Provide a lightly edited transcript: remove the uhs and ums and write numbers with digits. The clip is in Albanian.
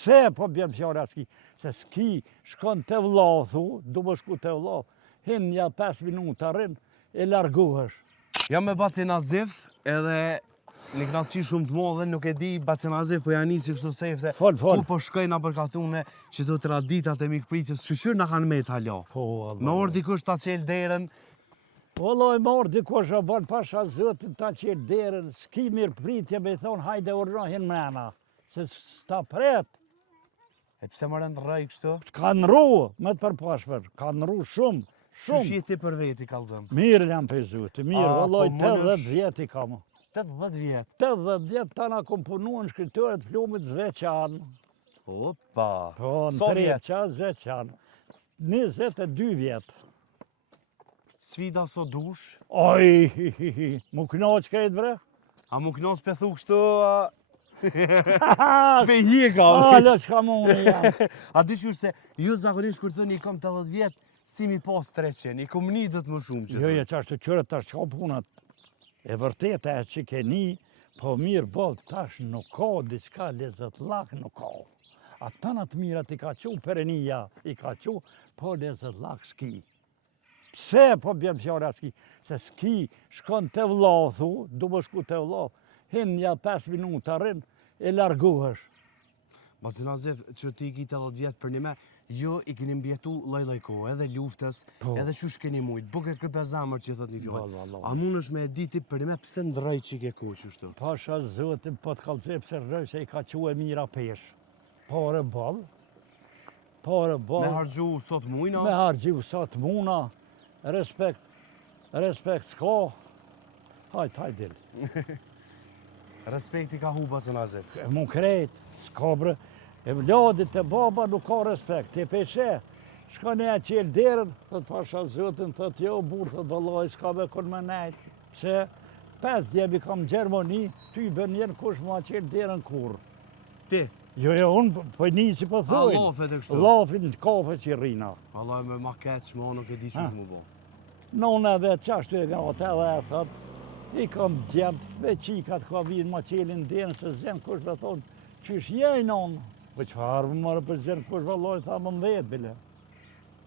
Pse po bjen fjala ski? Se ski shkon te vllau, thu, du më shku te vllau, hin ja 5 minuta rrin, e largohesh. Jam me Baci Nazif, edhe një knasësi shumë të modhe, nuk e di Baci Nazif, po ja nisi kështu sefte. Fol. Ku po shkojnë a përkatune që të traditat e mikpritjes, shqyr na kanë me t'hallo. Po, Me orë dikush ta qel derën. Vallaj morë dikush a ban pasha zëtin ta qel derën, s'ki mirë pritje me thonë hajde urnohin mrena, se s'ta pret. E pse më rëndë rëj kështu? Kanë ru, me të përpashver, kanë ru shumë. Qysh jeti për veti, kallëzëm? Mirë jam për zotë, mirë, vallaj 80 vjeti kam. 80 vjet. 80 vjet tana kom punu në shkritore të plumit zveçan. Opa! Po, në So vjet? Trepqa, zveçan. 22 vjet. Sfida so dush? Oj, mu knoq kejt bre? A mu knos pe thu kështu? Pe hje kam. Ale, s'ka mune jam. A dyshur se ju zakonisht kur thëni i kam 80 vjet, si mi pas 300, i kom një dhët më shumë që Jo, qashtu qërët tash ka punat. E vërtet e që keni, po mirë bol tash nuk ka, diçka lezet lak nuk ka. A tanat mirat i ka qu perenia, i ka qu, po lezet lak s'ki. Pse po bjen fjala ski? Se ski shkon te vllau, thu, du më shku te vllau, hin ja 5 minuta rrin, e largohesh. Baci Nazif, që ti i ki 80 vjet për një me, jo i keni mbjetu loj kohë, edhe luftës, edhe qysh keni mujt, buke krype zamër që thot një fjallë. A mund është me diti për një me pse ndroj që i ke ku qështu? Pasha zotin po të kalëzoj pse rrëj se i ka qu e mira pesh. Pare bal. Me hargju sot mujna? Me hargju sot muna. Respekt s'ka. Hajt dil. Respekti ka hu, Baci Nazif. E mu krejt, s'ka bre. E vladit e baba nuk ka respekt. E peshe, shkone e qel derën, thët pasha zotin, thët jo, burë, thët vallaj, s'ka me kon me nejt. Pse, 5 djebi kam Gjermani, ty bën jenë kush ma qel derën kur. Ti? Jo, unë po një që po thujnë. A lafet e kështu? Lafin në kafe që rina. Allah me ma keq, ma nuk e di që mu bo. Nona dhe qashtu e gata edhe e thët, i kam djemt, me qikat ka vinë ma qelin derën, se zem kush me thonë, qysh jej nonë? Po qëfar më marë për zem kush valloj, tha më mdhet bile.